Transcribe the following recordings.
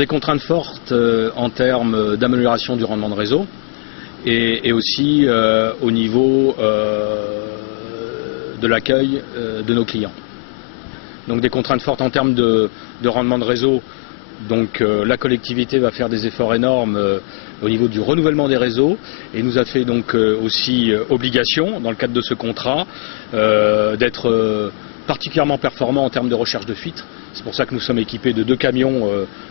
des contraintes fortes en termes d'amélioration du rendement de réseau et aussi au niveau de l'accueil de nos clients. Donc des contraintes fortes en termes de rendement de réseau. Donc la collectivité va faire des efforts énormes au niveau du renouvellement des réseaux et nous a fait donc aussi obligation dans le cadre de ce contrat d'être particulièrement performant en termes de recherche de fuite. C'est pour ça que nous sommes équipés de 2 camions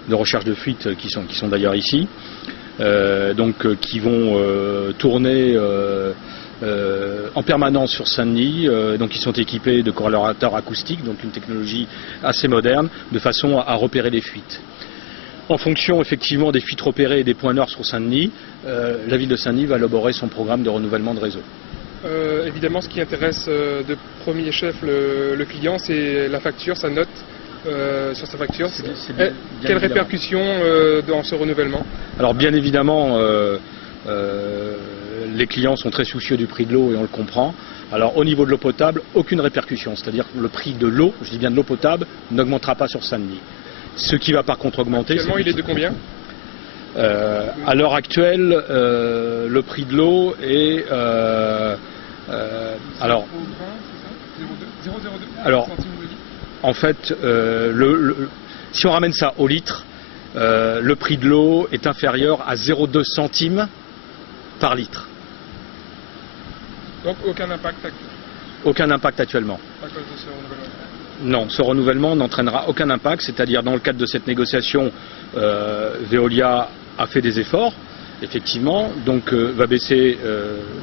de recherche de fuite qui sont d'ailleurs ici, qui vont tourner en permanence sur Saint-Denis, donc ils sont équipés de corrélateurs acoustiques, donc une technologie assez moderne, de façon à repérer les fuites. En fonction effectivement des fuites repérées et des points noirs sur Saint-Denis, la ville de Saint-Denis va élaborer son programme de renouvellement de réseau. Évidemment, ce qui intéresse de premier chef le client, c'est la facture, sa note sur sa facture. Quelles répercussions dans ce renouvellement? Alors bien évidemment, les clients sont très soucieux du prix de l'eau et on le comprend. Alors au niveau de l'eau potable, aucune répercussion, c'est-à-dire que le prix de l'eau, je dis bien de l'eau potable, n'augmentera pas sur Saint-Denis. Ce qui va par contre augmenter... Actuellement, il est de combien? À l'heure actuelle, le prix de l'eau est... en fait, si on ramène ça au litre, le prix de l'eau est inférieur à 0,2 centimes par litre. Donc aucun impact actuellement? Aucun impact actuellement. À cause de ce renouvellement? Non, ce renouvellement n'entraînera aucun impact, c'est-à-dire dans le cadre de cette négociation, Veolia a fait des efforts, effectivement, donc va baisser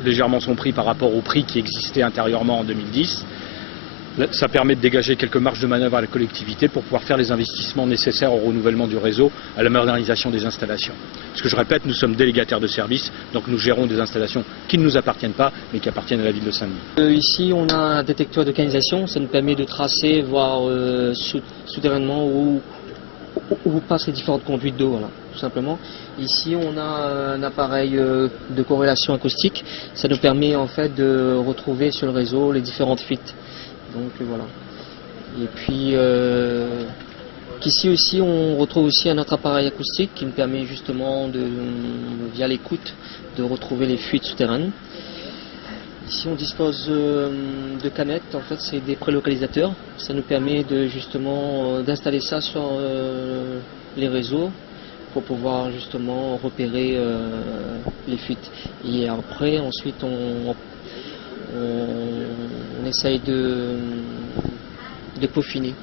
légèrement son prix par rapport au prix qui existait antérieurement en 2010. Ça permet de dégager quelques marges de manœuvre à la collectivité pour pouvoir faire les investissements nécessaires au renouvellement du réseau, à la modernisation des installations. Parce que je répète, nous sommes délégataires de services, donc nous gérons des installations qui ne nous appartiennent pas, mais qui appartiennent à la ville de Saint-Denis. Ici, on a un détecteur de canalisation, ça nous permet de tracer, voir souterrainement où passent les différentes conduites d'eau, voilà, tout simplement. Ici, on a un appareil de corrélation acoustique, ça nous permet en fait de retrouver sur le réseau les différentes fuites. Donc voilà. Et puis qu'ici aussi on retrouve aussi un autre appareil acoustique qui nous permet justement via l'écoute de retrouver les fuites souterraines. Ici on dispose de canettes, en fait c'est des prélocalisateurs. Ça nous permet justement d'installer ça sur les réseaux pour pouvoir justement repérer les fuites. Et après ensuite on essaye de peaufiner.